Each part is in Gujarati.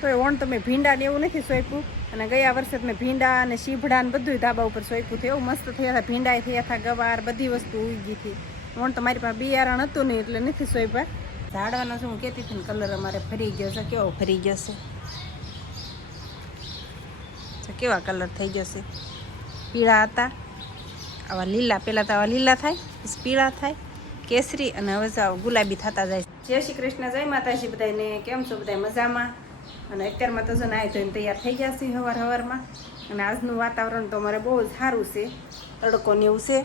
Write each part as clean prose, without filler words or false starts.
તો એ ઓણ તમે ભીંડા ને એવું નથી સોંપ્યું. અને ગયા વર્ષે મેં ભીંડા અને શીભડા ને બધું ધાબા ઉપર સોંપ્યું હતું. એવું મસ્ત થયા હતા, ભીંડા થયા હતા, ગવાર બધી વસ્તુ ઉગી હતી. ઓણ તો મારી પાસે બિયારણ હતું નહીં એટલે નથી સોંપ્યા. ઝાડવાનો શું હું કહેતી હતી ને, કલર અમારે ફરી ગયો છે. કેવો ફરી ગયો છે, કેવા કલર થઈ જશે. પીળા હતા, આવા લીલા. પહેલાં તો આવા લીલા થાય, પછી પીળા થાય, કેસરી, અને હવે ગુલાબી થતા જાય. જય શ્રી કૃષ્ણ, જય માતાજી બધાને. કેમ છો બધા? મજામાં. અને અત્યારમાં તો જો નાહી ધોઈને તૈયાર થઈ ગયા છે સવારમાં. અને આજનું વાતાવરણ તો અમારે બહુ જ સારું છે, તડકો ને એવું છે.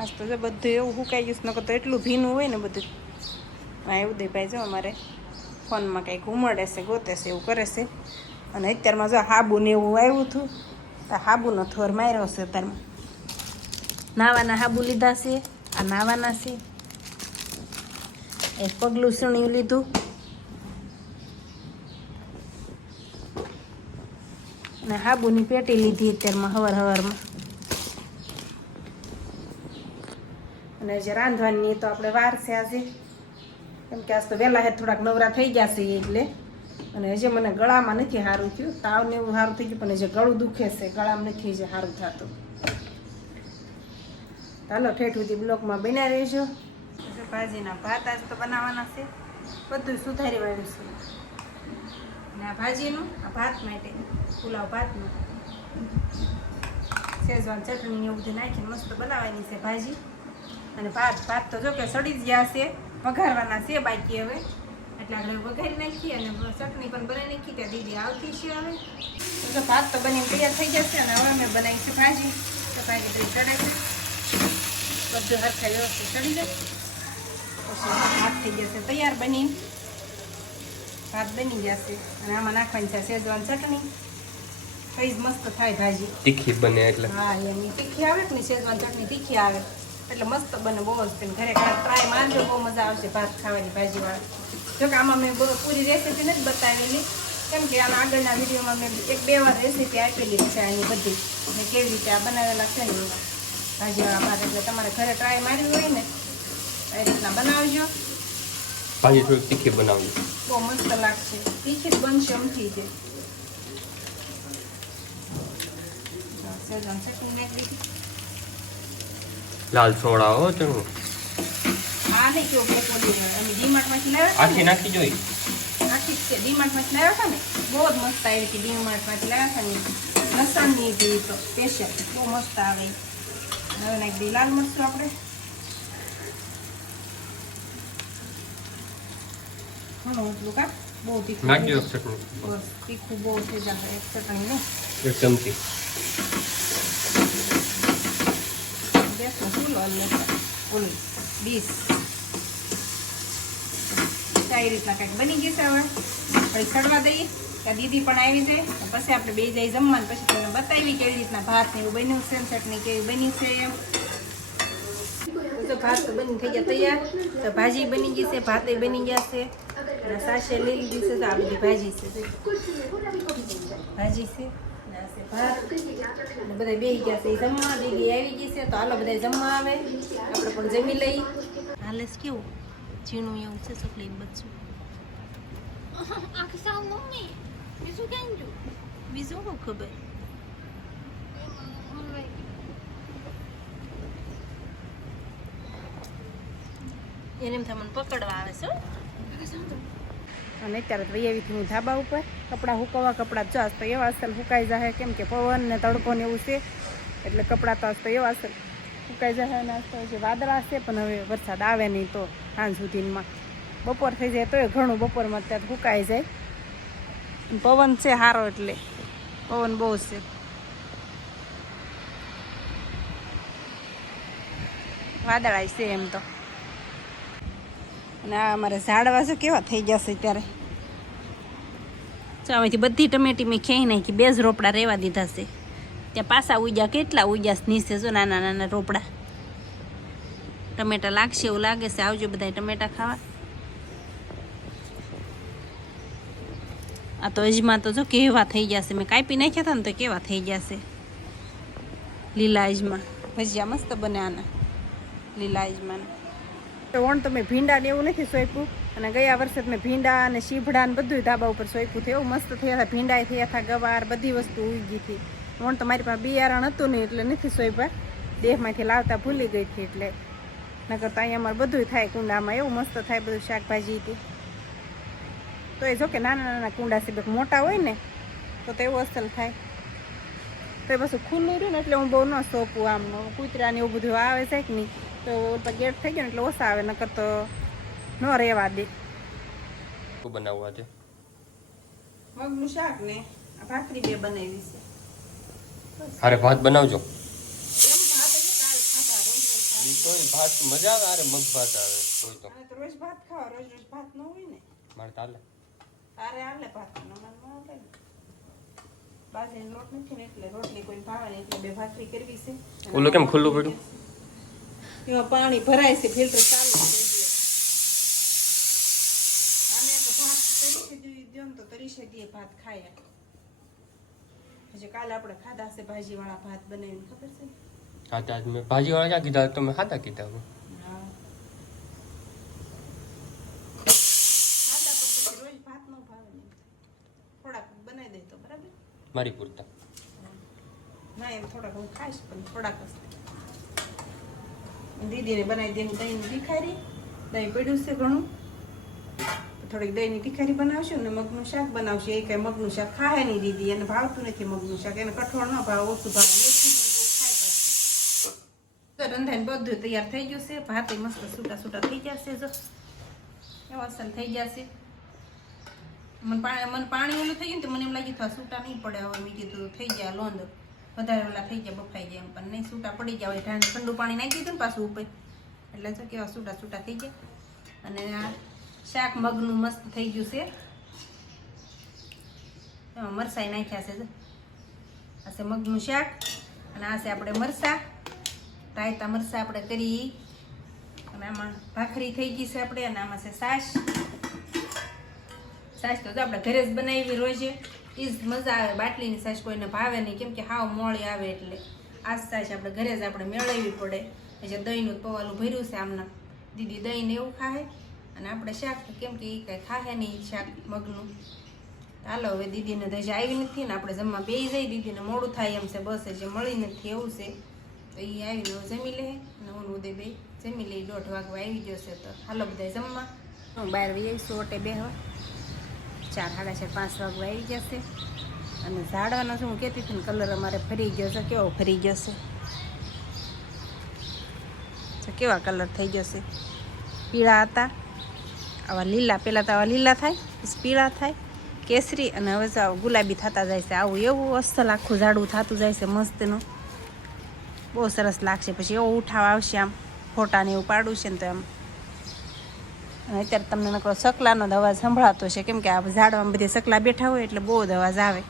આજ તો જો બધું એવું સુકાઈ ગયું. નકર તો એટલું ભીનું હોય ને બધું. હા, એવું દે ભાઈ જો અમારે ફોનમાં કંઈક ઉમળે છે, ગોતે છે, એવું કરે છે. અને અત્યારમાં જો હાબુ ને એવું આવ્યું હતું, તો હાબુનો થોર માર્યો છે. અત્યારમાં નાવાના હાબુ લીધા છે. આ નાવાના છે. એક પગલું સણ્યું લીધું. અને હાબુની પેટી લીધી અત્યારમાં હવારમાં. અને જે રાંધવાની તો આપણે વાર છે આજે, કેમ કે આજ તો વહેલા હે થોડાક નવરા થઈ ગયા છે એટલે. અને હજી મને ગળામાં નથી સારું થયું. તાવ ને એવું સારું થઈ ગયું, પણ જે ગળું દુખે છે, ગળામાં નથી જે સારું થતું. ચાલો ઠેઠ સુધી બ્લોકમાં બન્યા રહેજો. ભાજીના ભાત આજ તો બનાવવાના છે. બધું સુધારી વાળ્યું છે. અને આ ભાજીનું, આ ભાત માટે પુલાવ ભાતનું શેઝવાન ચટણી એવું બધું નાખીને મસ્ત બનાવવાની છે ભાજી. અને ભાત તો જો કે સડી જ ગયા છે, વઘારવાના છે બાકી હવે. એટલે આપણે વઘારી નાખીએ અને ચટણી પણ બનાવી નાખી. ત્યાં દીદી આવતી છે હવે. તો ભાત તો બનીને તૈયાર થઈ જશે. અને હવે અમે બનાવીશું ભાજી. તો ભાજી તરી ચડાવી બધું હરખા વ્યવસ્થિત ચડી જાય પછી ભાત થઈ જશે તૈયાર બનીને. ભાત બની જશે અને આમાં નાખવાની છે શેઝવાન ચટણી. કઈ જ મસ્ત થાય ભાજી. તીખી બને એટલે. હા, એની તીખી આવે કે નહીં, શેઝવાન ચટણી તીખી આવે એટલે મસ્ત બને. બહુ જ ઘરે ટ્રાય મારજો, બહુ મજા આવશે ભાત ખાવાની ભાજીવાળી. જોકે આમાં મેં પૂરી રેસીપી નથી બતાવેલી, કેમ કે આના આગળના વિડીયોમાં મેં 1-2 વાર રેસીપી આપેલી છે આની બધી. અને કેવી રીતે આ બનાવેલા છે ને ભાજીવાળા ભાત. એટલે તમારે ઘરે ટ્રાય માર્યું હોય ને એ રીતના બનાવજો. ભાજી થોડીક તીખી બનાવજો, બહુ મસ્ત લાગશે. તીખી જ બનશે અમથી છે. શેઝવાન ચટણી નાખી દીધી. લાલ સોડા હો ચણું. આ નહીં કેવું પોપોલી અમે ડીમાર્ટમાંથી લાવ્યા આખી નાખી જોઈ. આખી જ છે. ડીમાર્ટમાંથી લાવ્યા હતા ને, બહુ જ મસ્ત આવી હતી. ડીમાર્ટમાંથી લાવ્યા હતા ને, લસણની હતી તો સ્પેશિયલ, બહુ મસ્ત આવે. હવે નાખી દઈએ લાલ મરચું આપણે. ઘણું એટલું કા બહુ તીખું નાખજો એક ચટણી. બસ તીખું બહુ થઈ જાય. એક ચટણી નહીં, એક ચમચી. ગેસનો ચૂલો એટલે ઓલી ડીશ આ રીતના કંઈક બની જશે. હવે પછી ચડવા દઈએ ત્યાં દીદી પણ આવી જાય. પછી આપણે બે જાય જમવાનું. પછી તમને બતાવી કેવી રીતના ભાત ને એવું બન્યું છે, ચટણી કેવી બની છે એમ. તો ભાત તો બની થઈ ગયા તૈયાર. તો ભાજી બની ગઈ છે, ભાતે બની ગયા છે, અને સાસે લઈ લીધી છે. તો આ બધી ભાજી છે, ભાજી છે, ભાત. બધા બેસી ગયા છે જમવા. દીદી આવી ગઈ છે. તો હાલો બધા જમવા આવે, આપણે પણ જમી લઈ. હાલે કેવું ઝીણું એવું છે ચોકલેટ બચ્ચું. બીજું શું ખબર. એને એમ થાય મને પકડવા આવે છે. અને અત્યારે તો વૈયાવીથી હું ધાબા ઉપર કપડાં સુકવવા. કપડાં ચાસ તો એવા અસલ સુકાઈ જાય, કેમ કે પવન ને તડકો ને એવું છે એટલે કપડાં તો તો એવા અસલ સુકાઈ જાય. અને આજ તો જે વાદળા છે, પણ હવે વરસાદ આવે નહીં તો સાંજ સુધીમાં બપોર થઈ જાય તોય ઘણું. બપોરમાં અત્યારે સુકાઈ જાય. પવન છે સારો એટલે પવન બહુ છે. વાદળાય છે એમ તો. અને આ અમારે ઝાડવા છે કેવા થઈ જશે ત્યારે. ચામાંથી બધી ટમેટી મેં ખેઈ નાખી. 2 જ રોપડા રહેવા દીધા છે. ત્યાં પાછા ઉગ્યા, કેટલા ઉગ્યા નીચે જો નાના નાના રોપડા. ટમેટા લાગશે એવું લાગે છે. આવજો બધા ટમેટા ખાવા. આ તો અજમા તો જો કેવા થઈ જશે. મેં કાપી નાખ્યા હતા ને તો કેવા થઈ જશે. લીલા આજમાં ભજીયા મસ્ત બને આના લીલા આજમાં ઓણ તો મેં ભીંડા ને એવું નથી સોંપ્યું અને ગયા વર્ષે મેં ભીંડા અને શીભડા ને બધું ધાબા ઉપર સોંપ્યું થયું એવું મસ્ત થયા હતા ભીંડા થયા હતા ગવાર બધી વસ્તુ ઉગી હતી ઓણ તો મારી પાસે બિયારણ હતું નહીં એટલે નથી સોંપ્યા દેહમાંથી લાવતા ભૂલી ગઈ હતી એટલે નકર તો અહીંયા અમારે બધું થાય કુંડામાં એવું મસ્ત થાય બધું શાકભાજી હતી તો એ જો કે નાના નાના કુંડા છે મોટા હોય ને તો એવું અસલ થાય તો એ પાછું ખુલ્લું રહ્યું ને એટલે હું બહુ ન સોંપું આમ કૂતરા ને એવું બધું આવે છે કે નહીં તો ગેટ થઈ ગયો ને એટલે ઓછા આવે નકર તો ન રહેવા દે શું બનાવવા છે મગનું શાક ને આ ભાખરી બે બનાવી છે અરે ભાત બનાવજો એમ ભાત એટલે કાલ ખાધા રોજ રોજ ભાત. કોઈ ભાત મજા આવે અરે મગ ભાત આવે કોઈ તો અને તો રોજ ભાત ખાવા રોજ રોજ ભાત ન હોય ને મારે ચાલે તારે આલે ભાત નો મન ન આવે ને બાજરીનો લોટ નથી ને એટલે રોટલી કોઈ ભાવે ને એટલે બે ભાખરી કરવી છે ઓલું કેમ ખુલ્લું પડ્યું એમાં પાણી ભરાય છે ફિલ્ટર ચાલુ છે એટલે આને તો ભાત તરીકે દો ને તો તરીકે દે ભાત ખાય પછી કાલે આપણે ખાધા છે ભાજીવાળા ભાત બનાવીને ખબર છે હા તો આજ મેં ભાજીવાળા ક્યાં કીધા તમે ખાધા કીધા હા ખાધા પણ પછી રોજ ભાત ન ભાવે ને થોડાક બનાવી દે તો બરાબર મારી પૂરતા ના એમ થોડાક હું ખાઈશ પણ થોડાક જ દીદીને બનાવી દઈને દહીંની તીખારી દહીં પડ્યું છે ઘણું થોડીક દહીંની તીખારી બનાવશું ને મગનું શાક બનાવશું એ કાંઈ મગનું શાક ખાય નહીં દીદી એને ભાવતું નથી મગનું શાક એને કઠોળ ન ભાવે ઓછું ભાવે મેથીનું એવું ખાય પાછું તો રંધાઈને બધું તૈયાર થઈ ગયું છે ભાતે મસ્ત છૂટા છૂટા થઈ જશે જો એવો અસલ થઈ જશે મને પાણી ઓલું થઈ ગયું ને તો મને એમ લાગ્યું થોડા છૂટા નહીં પડે હવે મેં કીધું થઈ ગયા લોંદ વધારે ઓલા થઈ ગયા બફાઈ ગયા એમ પણ નહીં છૂટા પડી ગયા હોય ઠંડુ પાણી નાખી દીધું ને પાછું ઉપર એટલે તો કેવા છૂટા છૂટા થઈ ગયા અને આ શાક મગનું મસ્ત થઈ ગયું છે એમાં મરચાઈ નાખ્યા છે આ છે મગનું શાક અને આ છે આપણે મરચાં રાયતા મરચાં આપણે કરી અને આમાં ભાખરી થઈ ગઈ છે આપણે અને આમાં છે છાશ છાશ તો આપણે ઘરે જ બનાવી રોજે એ જ મજા આવે બાટલીની છાશ કોઈને ભાવે નહીં કેમ કે હાવ મોળી આવે એટલે આ છાશ આપણે ઘરે જ આપણે મેળવવી પડે એટલે દહીંનું પવાલું ભર્યું છે આમના દીદી દહીં ને એવું ખાય અને આપણે શાક કેમ કે એ કાંઈ ખાય નહીં શાક મગનું હાલો હવે દીદીને તો હજી આવી નથી ને આપણે જમવા બેસી જઈ દીદીને મોડું થાય એમ છે બસ જે મળી નથી એવું છે તો એ આવીને જમી લે અને હું ઉદય બે જમી લઈ 1:30 વાગવા આવી જશે તો હાલો બધા જમવા હું બહાર વહી આવીશું ઓટે બેહવા 4, 4:30, 5 વાગવા આવી જશે અને ઝાડવાનો શું હું કહેતી હતી ને કલર અમારે ફરી ગયો છે કેવો ફરી ગયો છે કેવા કલર થઈ જશે પીળા હતા આવા લીલા પહેલાં તો આવા લીલા થાય પછી પીળા થાય કેસરી અને હવે તો ગુલાબી થતા જાય છે આવું એવું અસલ આખું ઝાડું થતું જાય છે મસ્તનું બહુ સરસ લાગશે પછી એવો ઉઠાવ આવશે આમ ફોટાને એવું પાડું છે ને તો એમ અને અત્યારે તમને નકરો સકલાનો જ અવાજ સંભળાતો છે કેમ કે આ ઝાડવામાં બધે સકલા બેઠા હોય એટલે બહુ જ અવાજ આવે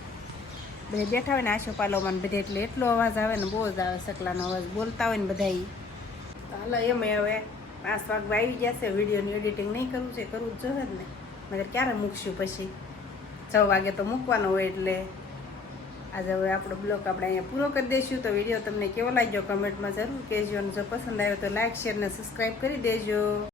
બધે બેઠા હોય ને આશોપાલોમાં બધે એટલે એટલો અવાજ આવે ને બહુ જ આવે સકલાનો અવાજ બોલતા હોય ને બધા હાલો એમ હવે 5 વાગવા આવી જશે વિડીયોની એડિટિંગ નહીં કરવું છે કરવું જ જોઈએ જ ને મગર ક્યારે મૂકશું પછી 6 વાગે તો મૂકવાનો હોય એટલે આજે હવે આપણો બ્લોગ આપણે અહીંયા પૂરો કરી દઈશું તો વિડીયો તમને કેવો લાગ્યો કમેન્ટમાં જરૂર કહેજો અને જો પસંદ આવ્યો તો લાઈક શેર અને સબસ્ક્રાઈબ કરી દેજો